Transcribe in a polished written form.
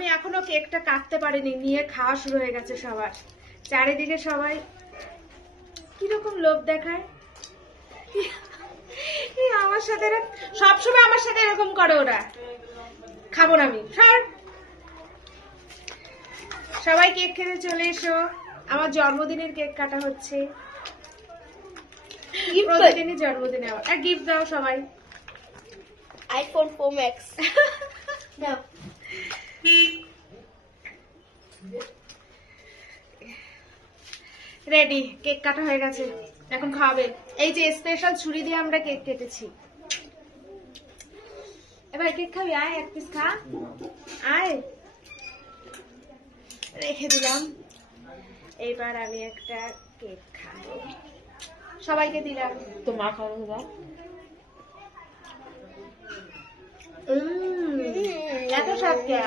আমি এখনো কেকটা কাটতে পারিনি, নিয়ে খাওয়া শুরু হয়ে গেছে সবার। চারিদিকে সবাই কিরকম লোভ দেখায়। আমার সাথে সবসময় আমার সাথে এরকম করে ওরা। খাবো না আমি, সবাই কেক খেতে চলে এসো। আমার জন্মদিনের কেক কাটা হচ্ছে, প্রতিদিনই জন্মদিনে। আবার আর গিফট দাও সবাই। আইফোন 4 ম্যাক্স দাও। রেডি, কেক কাটা হয়ে গেছে, এখন খাওয়াবে। এই যে স্পেশাল ছুরি দিয়ে আমরা কেক কেটেছি। এবার কেক খাবি? আয়, এক পিস খা, আয়। রেখে দিলাম। এইবার আমি একটা কেক খাবো, সবাইকে দিলাম। তো মা খাওয়ানো দাও। এত স্বাদ কে?